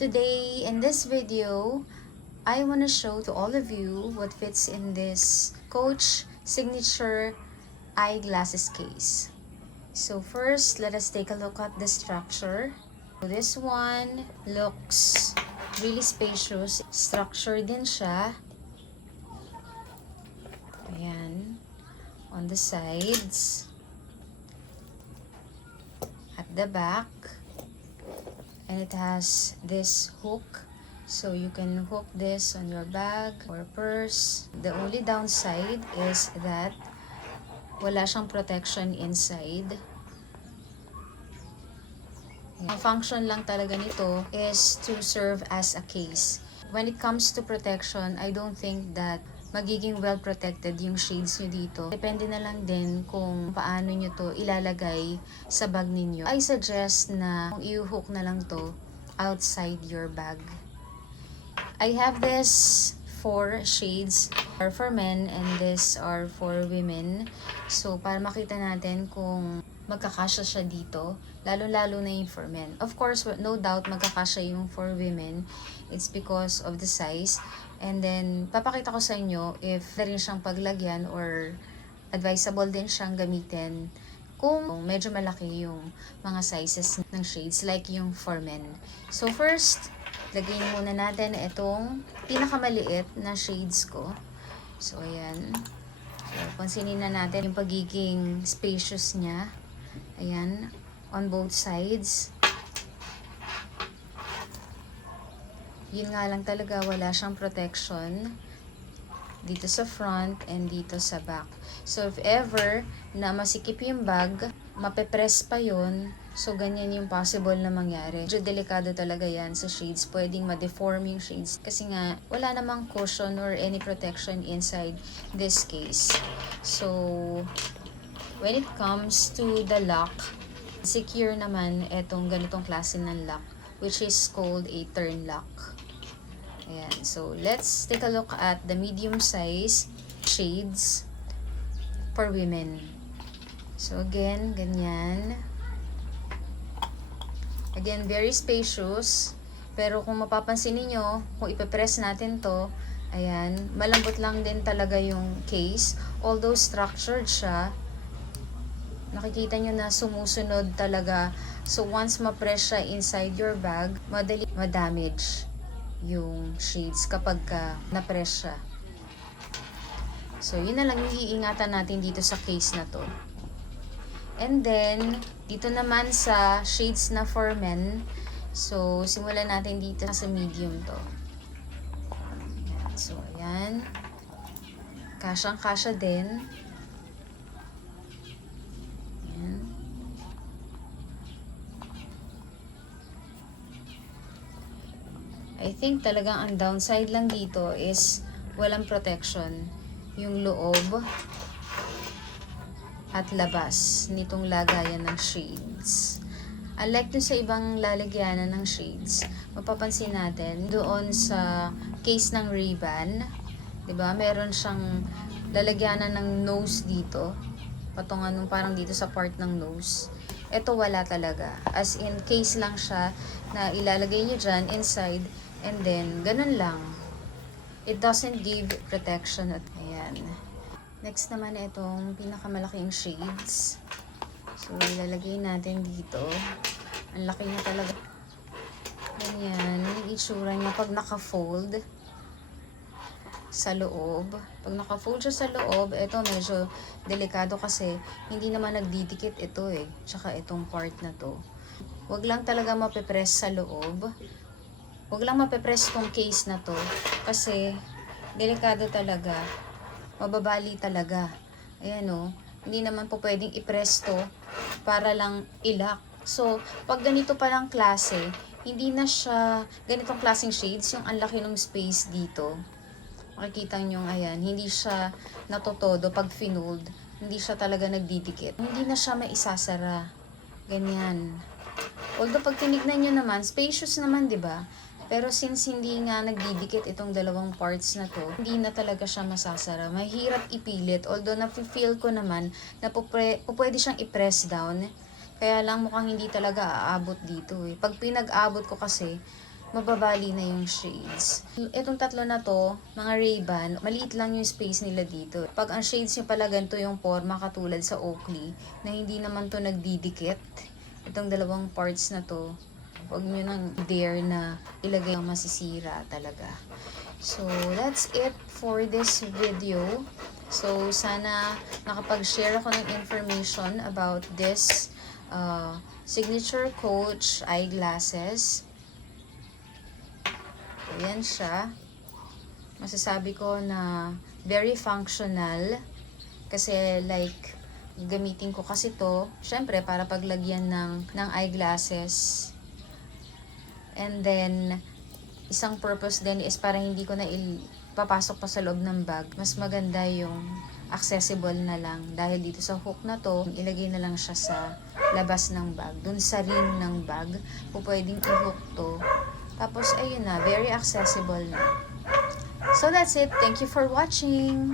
Today, in this video, I want to show to all of you what fits in this Coach Signature eyeglasses case. So first, let us take a look at the structure. So this one looks really spacious. Structure din siya. Ayan. On the sides. At the back. And it has this hook. So you can hook this on your bag or purse. The only downside is that wala siyang protection inside. Ang function lang talaga nito is to serve as a case. When it comes to protection, I don't think that magiging well protected yung shades nyo dito. Depende na lang din kung paano nyo to ilalagay sa bag ninyo. I suggest na i-hook na lang to outside your bag. I have this 4 shades are for men and this are for women. So, para makita natin kung magkakasya siya dito, lalo-lalo na yung for men. Of course, no doubt magkakasya yung for women. It's because of the size. And then, papakita ko sa inyo if na rin siyang paglagyan or advisable din siyang gamitin kung medyo malaki yung mga sizes ng shades like yung for men. So, first, lagyan muna natin itong pinakamaliit na shades ko. So, ayan. So, pansinin na natin yung pagiging spacious niya. Ayan. On both sides. Yun nga lang talaga, wala siyang protection dito sa front and dito sa back. So, if ever na masikip yung bag, mapepress pa yun. So, ganyan yung possible na mangyari. Medyo delikado talaga yan sa shades. Pwedeng ma-deform yung shades. Kasi nga, wala namang cushion or any protection inside this case. So, when it comes to the lock, secure naman itong ganitong klase ng lock, which is called a turn lock. Ayan. So, let's take a look at the medium size shades for women. So, again, ganyan. Again, very spacious. Pero kung mapapansin niyo, kung ipepress natin to, ayan, malambot lang din talaga yung case. Although structured siya, nakikita nyo na sumusunod talaga. So, once ma-press siya inside your bag, madali ma-damage yung shades kapag na-press siya. So, yun na lang yung iingatan natin dito sa case na to. And then, dito naman sa shades na for men, so, simulan natin dito sa medium to. So, ayan. Kasyang-kasya din. Ayan. I think talagang ang downside lang dito is walang protection. Yung loob at labas nitong lagayan ng shades. Unlike dun sa ibang lalagyanan ng shades, mapapansin natin doon sa case ng Ray-Ban, 'di ba? Meron siyang lalagyanan ng nose dito, patungan nung parang dito sa part ng nose. Ito wala talaga. As in case lang siya na ilalagay niyo diyan inside and then ganun lang. It doesn't give protection at ayan. Next naman itong pinakamalaking shades. So, ilalagay natin dito. Ang laki na talaga. Ganyan. Yung itsura niya pag naka-fold sa loob. Pag naka-fold siya sa loob, ito medyo delikado kasi hindi naman nagdidikit ito eh. Tsaka itong part na to. Huwag lang talaga mapepress sa loob. Huwag lang mapepress tong case na to. Kasi delikado talaga. Mababali talaga. Ayan o. Hindi naman po pwedeng i-press to para lang i-lock. So, pag ganito palang klase, hindi na siya ganitong klaseng shades, yung ang laki ng space dito. Makikita nyo, ayan, hindi siya natotodo pag finold. Hindi siya talaga nagdidikit. Hindi na siya maisasara. Ganyan. Although pag tinignan nyo naman, spacious naman, di ba? Pero since hindi nga nagdidikit itong dalawang parts na to, hindi na talaga siya masasara. Mahirap ipilit. Although nafe-feel ko naman na pwede siyang i-press down. Kaya lang mukhang hindi talaga aabot dito eh. Pag pinag-abot ko kasi, mababali na yung shades. Itong tatlo na to, mga Ray-Ban, maliit lang yung space nila dito. Pag ang shades nyo pala ganito yung forma katulad sa Oakley, na hindi naman to nagdidikit, itong dalawang parts na to, huwag nyo nang dare na ilagay ang masisira talaga. So, that's it for this video. So, sana nakapag-share ako ng information about this Signature Coach eyeglasses. Ayan siya. Masasabi ko na very functional. Kasi like, gamitin ko kasi to, syempre para paglagyan ng eyeglasses. And then, isang purpose din is para hindi ko na papasok pa sa loob ng bag. Mas maganda yung accessible na lang. Dahil dito sa hook na to, ilagay na lang siya sa labas ng bag. Dun sa rim ng bag, pwedeng i-hook to. Tapos, ayun na, very accessible na. So, that's it. Thank you for watching!